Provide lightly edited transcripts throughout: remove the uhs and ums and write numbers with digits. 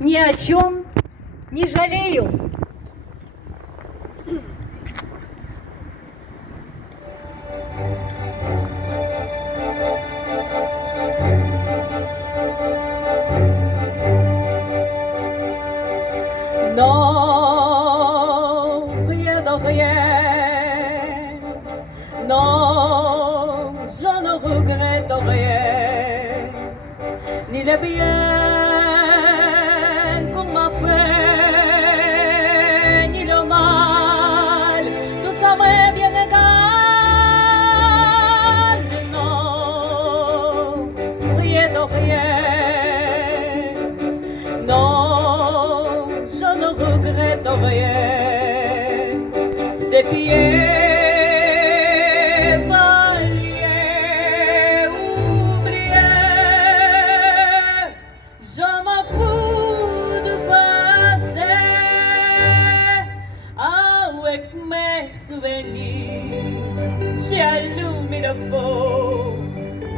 ни о чем не жалею. Non, rien de rien. Non, je ne regrette rien. Ni le bien qu'on m'a fait, ni le mal. Tout ça m'est bien égal. Non, rien de rien. Non, je ne regrette rien. Ces pieds balayés, oubliés, je m'en fous de passer avec mes souvenirs. J'ai allumé le feu,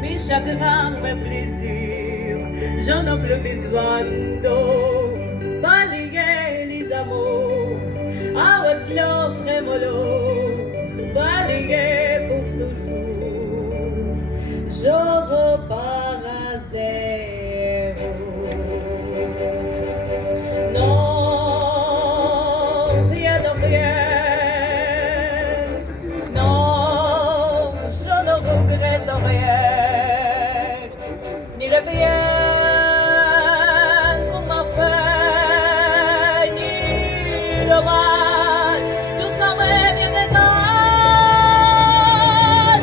mes chagrins, mes plaisirs. Je n'ai plus besoin de balayer les amours avec l'eau frémolo, balayer pour toujours. Je repars à zéro. Non, rien de rien. Non, je ne regrette rien, ni le bien qu'on m'a fait, ni le mal. Tout ça m'est bien égal.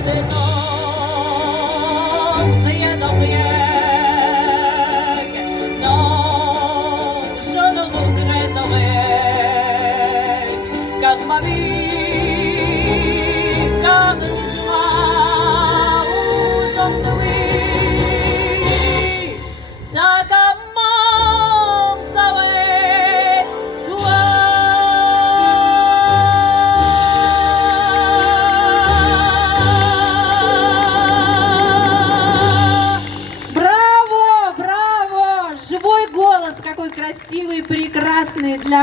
Mais non, rien de rien. Non, je ne regrette rien, car ma vie, car les joies aujourd'hui, ça commence avec toi. Браво, браво! Живой голос, какой красивый, прекрасный для вас.